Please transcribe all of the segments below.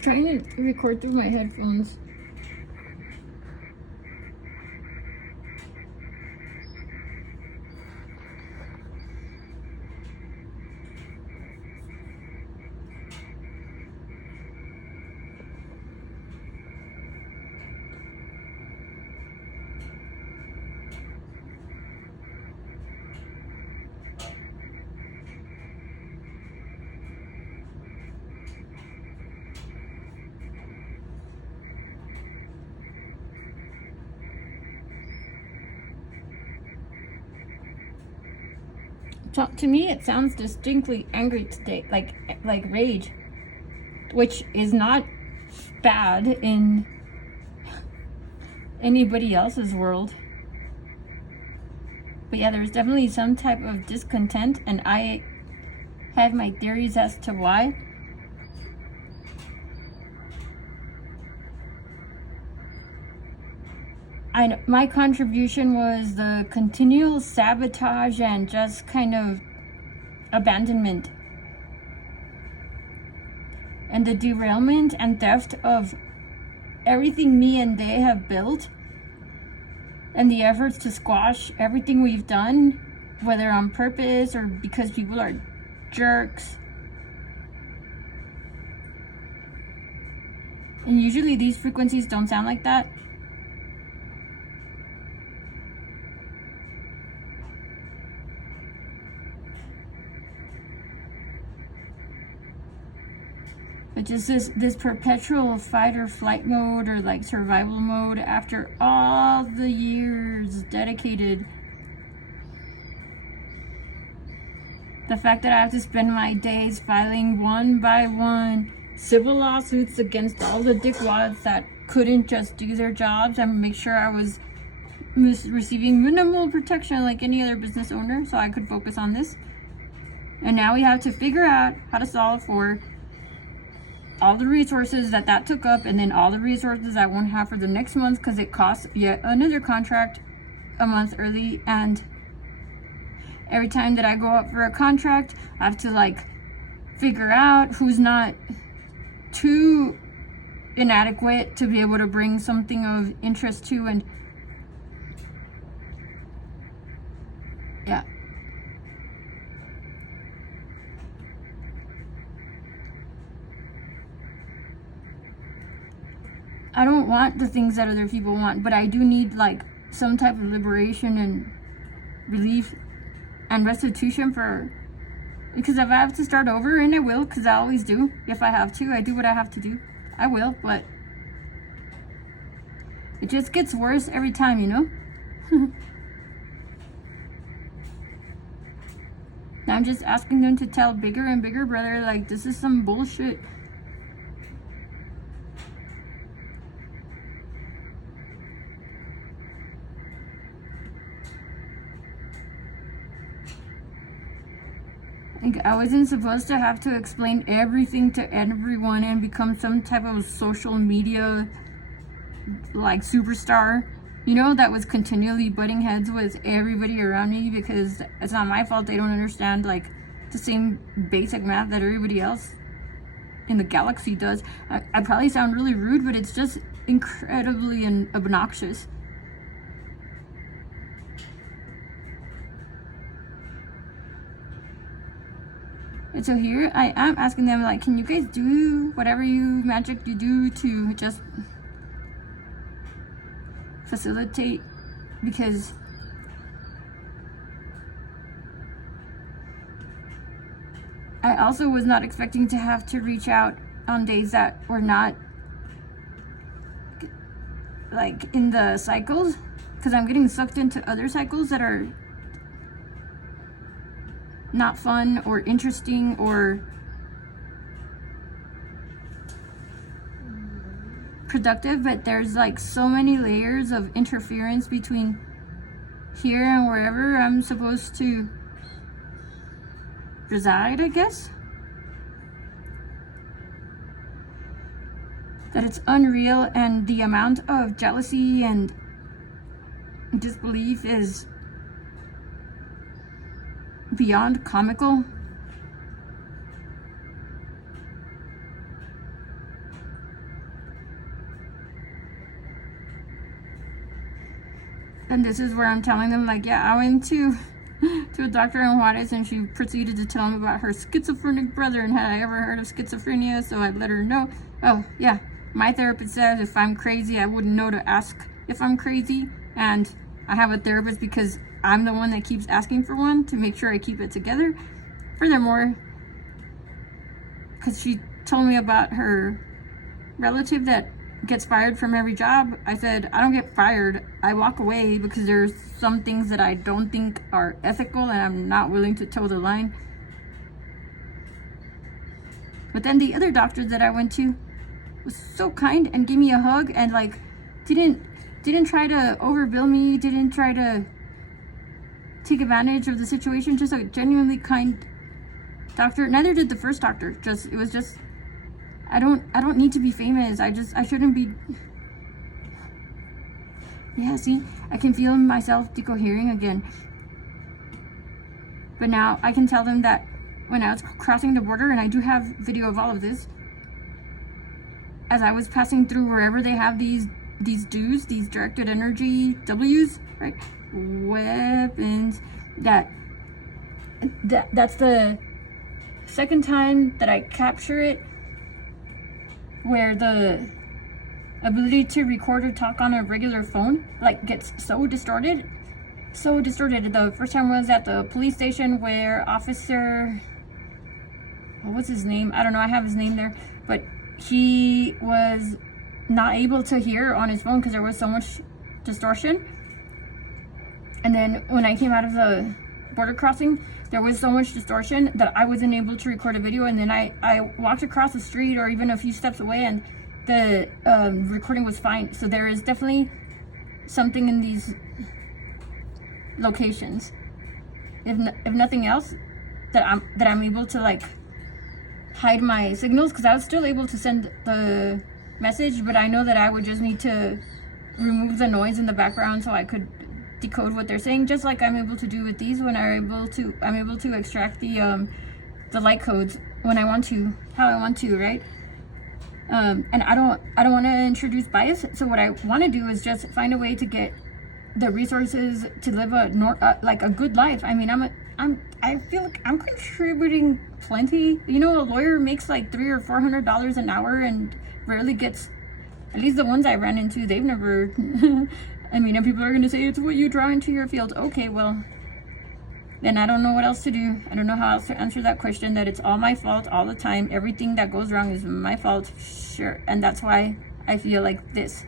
trying to record through my headphones. To me, it sounds distinctly angry today, like rage, which is not bad in anybody else's world. But yeah, there's definitely some type of discontent, and I have my theories as to why. My contribution was the continual sabotage and just kind of abandonment and the derailment and theft of everything me and they have built, and the efforts to squash everything we've done, whether on purpose or because people are jerks. And usually these frequencies don't sound like that. But just this perpetual fight or flight mode, or like survival mode, after all the years dedicated. The fact that I have to spend my days filing one by one civil lawsuits against all the dickwads that couldn't just do their jobs and make sure I was receiving minimal protection like any other business owner, so I could focus on this. And now we have to figure out how to solve for all the resources that took up, and then all the resources I won't have for the next month because it costs yet another contract a month early. And every time that I go up for a contract, I have to like figure out who's not too inadequate to be able to bring something of interest to. And yeah, I don't want the things that other people want, but I do need like some type of liberation and relief and restitution because if I have to start over, and I will, because I always do, if I have to, I do what I have to do, I will, but it just gets worse every time, you know? I'm just asking them to tell bigger and bigger brother, like, this is some bullshit. Like, I wasn't supposed to have to explain everything to everyone and become some type of social media like superstar, you know, that was continually butting heads with everybody around me, because it's not my fault they don't understand like the same basic math that everybody else in the galaxy does. I probably sound really rude, but it's just incredibly obnoxious. And so here I am asking them, like, can you guys do whatever magic you do to just facilitate? Because I also was not expecting to have to reach out on days that were not like in the cycles, because I'm getting sucked into other cycles that are not fun or interesting or productive. But there's like so many layers of interference between here and wherever I'm supposed to reside, I guess, that it's unreal. And the amount of jealousy and disbelief is beyond comical. And this is where I'm telling them, like, yeah, I went to a doctor in Juarez, and she proceeded to tell him about her schizophrenic brother and had I ever heard of schizophrenia. So I let her know. Oh yeah, my therapist says if I'm crazy, I wouldn't know to ask if I'm crazy, and I have a therapist because I'm the one that keeps asking for one to make sure I keep it together. Furthermore, because she told me about her relative that gets fired from every job, I said, I don't get fired. I walk away because there's some things that I don't think are ethical and I'm not willing to toe the line. But then the other doctor that I went to was so kind and gave me a hug and like didn't try to overbill me, didn't try to take advantage of the situation, just a genuinely kind doctor. Neither did the first doctor. It was just I don't need to be famous. I shouldn't be. Yeah, see, I can feel myself decohering again. But now I can tell them that when I was crossing the border, and I do have video of all of this, as I was passing through wherever they have these DEWs, these directed energy Ws, right? Weapons. That's the second time that I capture it, where the ability to record or talk on a regular phone like gets so distorted. The first time was at the police station where officer, what's his name? I don't know, I have his name there, but he was not able to hear on his phone because there was so much distortion. And then when I came out of the border crossing, there was so much distortion that I wasn't able to record a video. And then I walked across the street or even a few steps away, and the recording was fine. So there is definitely something in these locations, if nothing else, that I'm able to like hide my signals, because I was still able to send the message, but I know that I would just need to remove the noise in the background so I could decode what they're saying, just like I'm able to do with these when I'm able to extract the light codes when I want to, how I want to, right? And I don't want to introduce bias. So what I want to do is just find a way to get the resources to live like a good life. I mean, I feel like I'm contributing plenty. You know, a lawyer makes like $300 or $400 an hour and rarely gets, at least the ones I ran into, they've never. I mean, and people are going to say, it's what you draw into your field. Okay, well, then I don't know what else to do. I don't know how else to answer that question, that it's all my fault all the time. Everything that goes wrong is my fault. Sure. And that's why I feel like this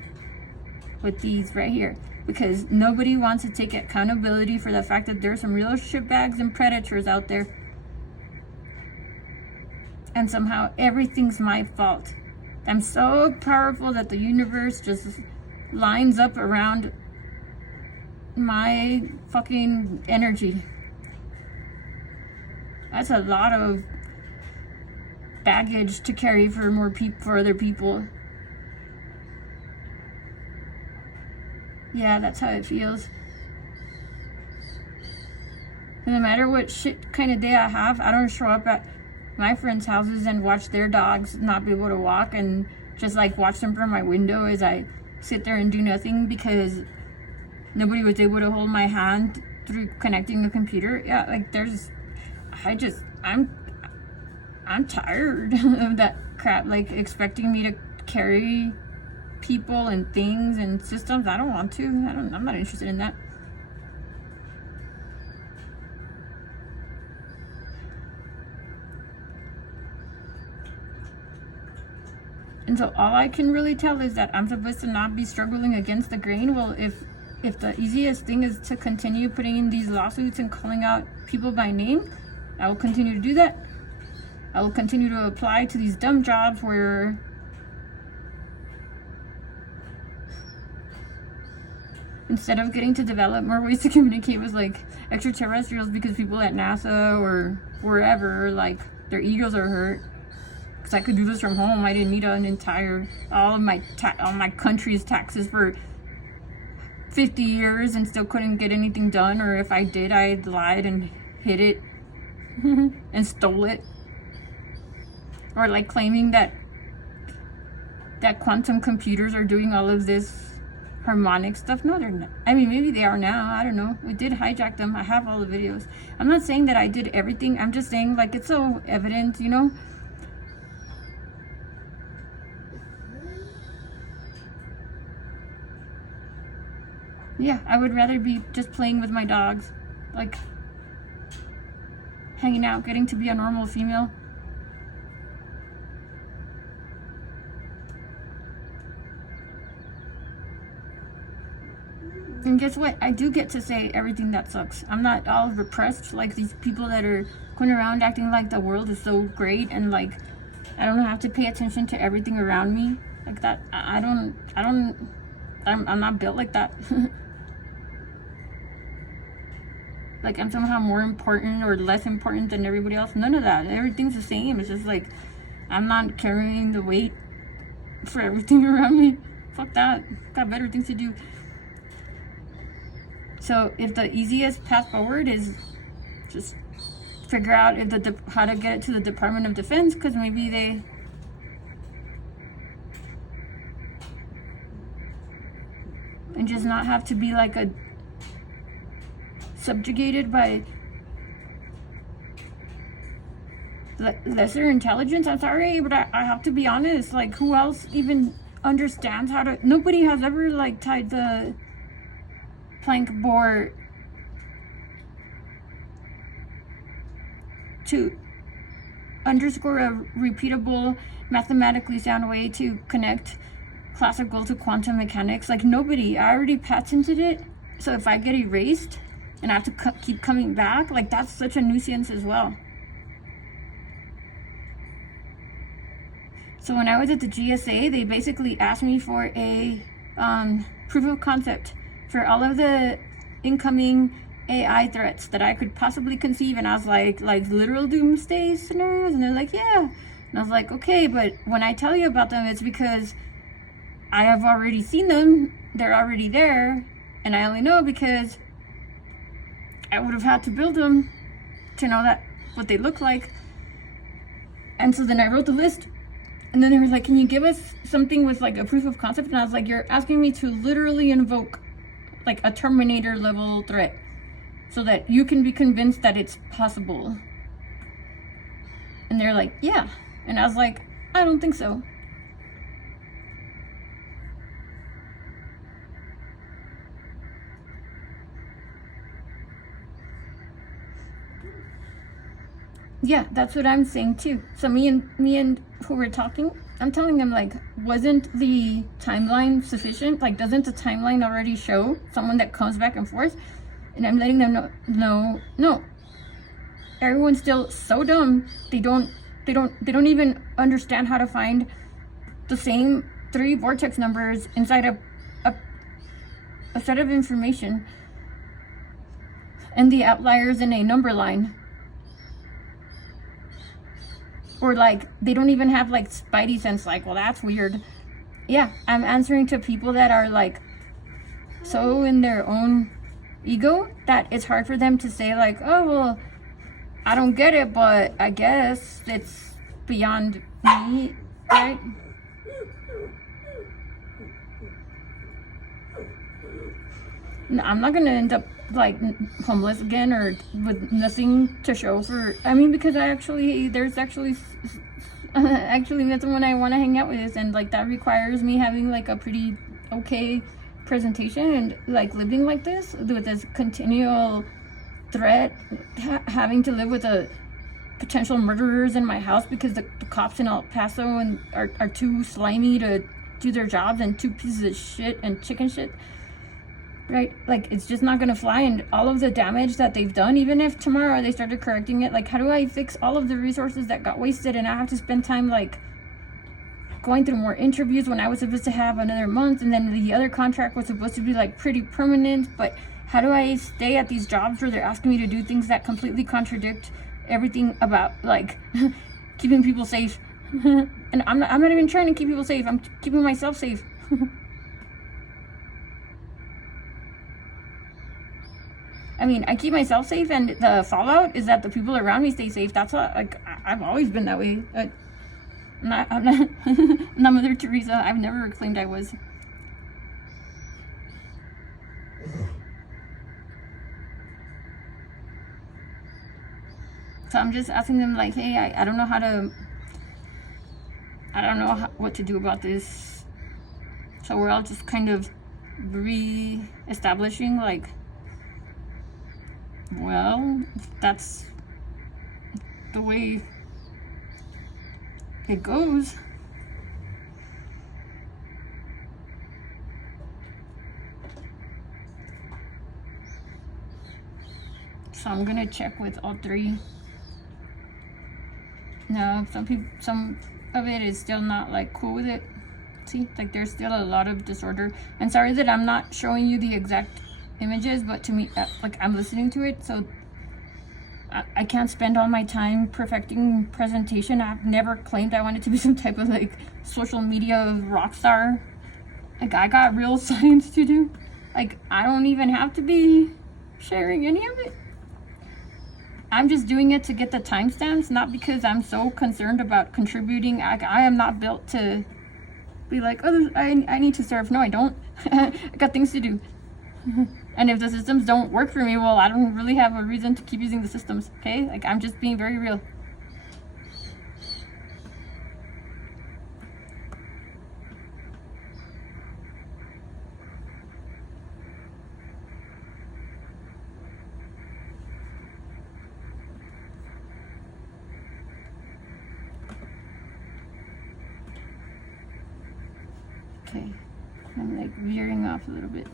with these right here. Because nobody wants to take accountability for the fact that there's some real shitbags and predators out there. And somehow everything's my fault. I'm so powerful that the universe just lines up around my fucking energy. That's a lot of baggage to carry for other people. Yeah, that's how it feels. And no matter what shit kind of day I have, I don't show up at my friends' houses and watch their dogs not be able to walk and just like watch them from my window as I sit there and do nothing because nobody was able to hold my hand through connecting the computer. Yeah, like I'm tired of that crap, like expecting me to carry people and things and systems. I don't want to. I'm not interested in that. And so all I can really tell is that I'm supposed to not be struggling against the grain. Well, if the easiest thing is to continue putting in these lawsuits and calling out people by name, I will continue to do that. I will continue to apply to these dumb jobs where instead of getting to develop more ways to communicate with like extraterrestrials, because people at NASA or wherever, like their egos are hurt. Because I could do this from home. I didn't need all my country's taxes for 50 years and still couldn't get anything done. Or if I did, I lied and hid it and stole it. Or like claiming that quantum computers are doing all of this harmonic stuff. No, they're not. I mean, maybe they are now. I don't know. We did hijack them. I have all the videos. I'm not saying that I did everything. I'm just saying, like, it's so evident, you know? Yeah, I would rather be just playing with my dogs. Like, hanging out, getting to be a normal female. And guess what? I do get to say everything that sucks. I'm not all repressed like these people that are going around acting like the world is so great and like I don't have to pay attention to everything around me like that. I'm not built like that. Like I'm somehow more important or less important than everybody else. None of that. Everything's the same. It's just like I'm not carrying the weight for everything around me. Fuck that. Got better things to do. So if the easiest path forward is just figure out if how to get it to the Department of Defense, because maybe they and just not have to be like a subjugated by lesser intelligence. I'm sorry, but I have to be honest. Like, who else even understands how to? Nobody has ever like tied the plank board to underscore a repeatable, mathematically sound way to connect classical to quantum mechanics. Like nobody. I already patented it. So if I get erased and I have to keep coming back, like that's such a nuisance as well. So when I was at the GSA, they basically asked me for a proof of concept for all of the incoming AI threats that I could possibly conceive. And I was like literal doomsday scenarios. And they're like, yeah. And I was like, okay, but when I tell you about them, it's because I have already seen them. They're already there. And I only know because I would have had to build them to know that what they look like. And so then I wrote the list. And then they were like, can you give us something with like a proof of concept? And I was like, you're asking me to literally invoke like a Terminator level threat so that you can be convinced that it's possible. And they're like, yeah. And I was like, I don't think so. Yeah, that's what I'm saying too. So me and who were talking, I'm telling them like, wasn't the timeline sufficient? Like, doesn't the timeline already show someone that comes back and forth? And I'm letting them know, no. Everyone's still so dumb. They don't even understand how to find the same 3 vortex numbers inside a set of information and the outliers in a number line. Or like, they don't even have like spidey sense, like, well, that's weird. Yeah, I'm answering to people that are like so in their own ego that it's hard for them to say like, oh, well, I don't get it, but I guess it's beyond me, right? No, I'm not gonna end up like homeless again or with nothing to show for. I mean, because there's actually that's someone I want to hang out with, and like that requires me having like a pretty okay presentation and like living like this with this continual threat, having to live with a potential murderers in my house because the cops in El Paso and are too slimy to do their jobs and 2 pieces of shit and chicken shit. Right? Like, it's just not gonna fly. And all of the damage that they've done, even if tomorrow they started correcting it, like, how do I fix all of the resources that got wasted? And I have to spend time, like, going through more interviews when I was supposed to have another month. And then the other contract was supposed to be, like, pretty permanent. But how do I stay at these jobs where they're asking me to do things that completely contradict everything about, like, keeping people safe? And I'm not even trying to keep people safe. I'm keeping myself safe. I mean, I keep myself safe, and the fallout is that the people around me stay safe. That's what, like, I've always been that way. I'm not Mother Teresa. I've never claimed I was. So I'm just asking them like, hey, I don't know how to, I don't know what to do about this. So we're all just kind of re-establishing like, well, that's the way it goes. So I'm gonna check with all three. Now, some of it is still not like cool with it. See, like there's still a lot of disorder. And sorry that I'm not showing you the exact images, but to me, like I'm listening to it, so I can't spend all my time perfecting presentation. I've never claimed I wanted to be some type of like social media rock star. Like I got real science to do. Like I don't even have to be sharing any of it. I'm just doing it to get the timestamps, not because I'm so concerned about contributing. I am not built to be like, oh, I need to serve. No, I don't. I got things to do. And if the systems don't work for me, well, I don't really have a reason to keep using the systems, okay? Like, I'm just being very real. Okay, I'm like veering off a little bit.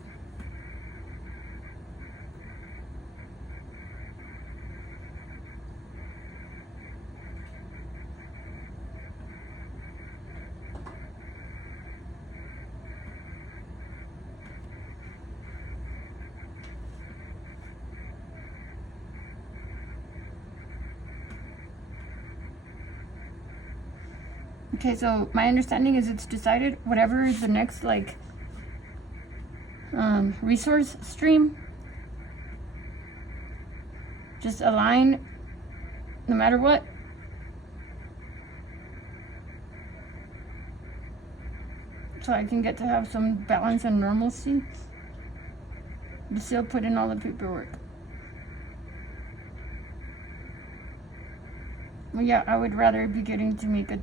Okay, so my understanding is it's decided whatever is the next like resource stream, just align no matter what. So I can get to have some balance and normalcy, but still put in all the paperwork. Well, yeah, I would rather be getting to make a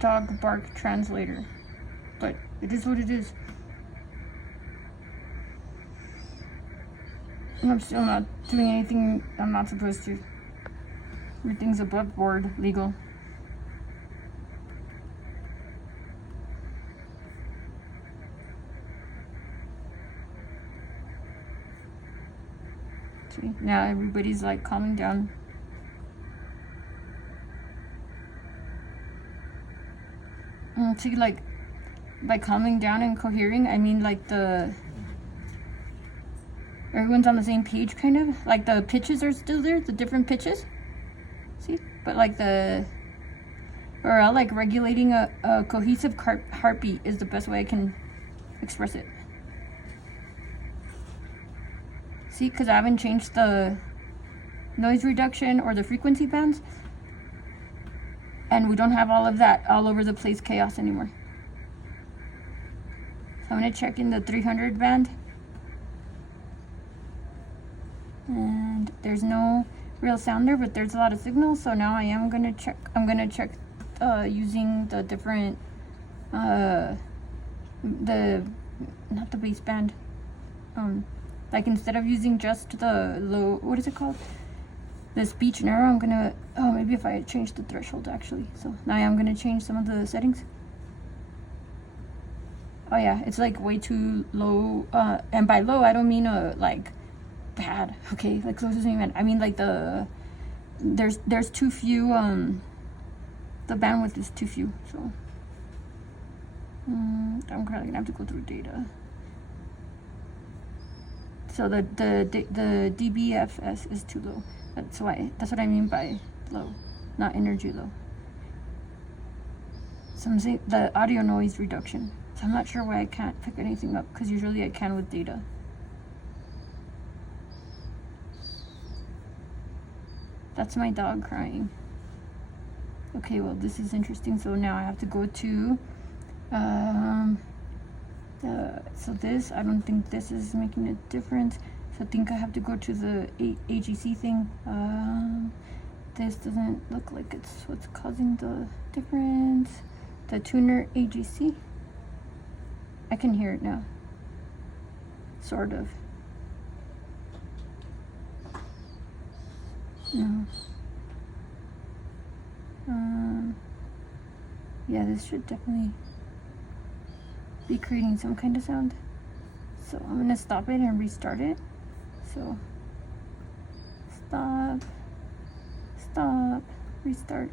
dog bark translator, but it is what it is. I'm still not doing anything I'm not supposed to. Everything's above board legal. See, now everybody's like calming down. See, like by calming down and cohering, I mean like everyone's on the same page, kind of like the pitches are still there, the different pitches. See, but like like regulating a cohesive heartbeat is the best way I can express it. See, because I haven't changed the noise reduction or the frequency bands, and we don't have all of that all over the place chaos anymore. So I'm going to check in the 300 band, and there's no real sound there, but there's a lot of signals. So now I am going to check. I'm going to check using the different not the baseband, like instead of using just the low, what is it called, the speech narrow, I'm gonna, oh, maybe if I change the threshold actually. So now I'm gonna change some of the settings. Oh yeah, it's like way too low, and by low I don't mean like bad, okay, like low doesn't even, I mean like there's too few, the bandwidth is too few, so I'm probably gonna have to go through data. So the dBFS is too low. That's what I mean by low, not energy low. So I'm saying the audio noise reduction. So I'm not sure why I can't pick anything up, because usually I can with data. That's my dog crying. Okay, well this is interesting. So now I have to go to so this, I don't think this is making a difference. So I think I have to go to the AGC thing. This doesn't look like it's what's causing the difference. The tuner AGC. I can hear it now. Sort of. No. Yeah, this should definitely be creating some kind of sound. So I'm gonna stop it and restart it. So stop, stop, restart.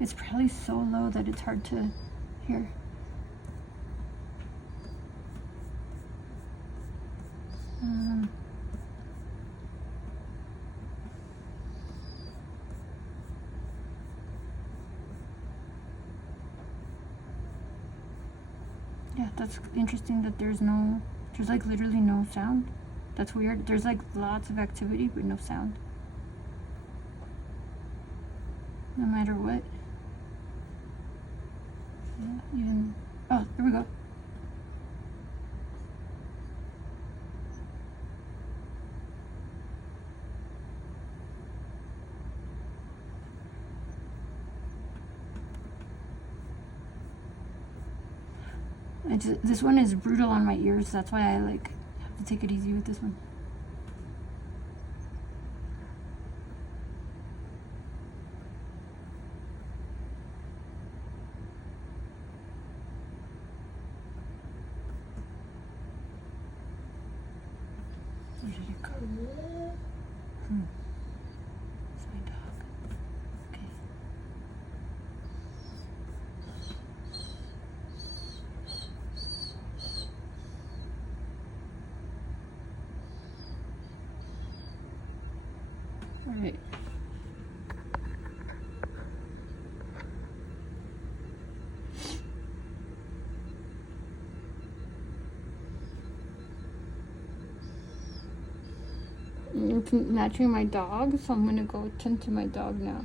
It's probably so low that it's hard to hear. Yeah, that's interesting that there's like literally no sound. That's weird. There's like lots of activity but no sound. No matter what. Yeah, even, oh, there we go. This one is brutal on my ears. That's why I like have to take it easy with this one. Where did it go? It's my dog. Okay. Right. It's matching my dog, so I'm gonna go tend to my dog now.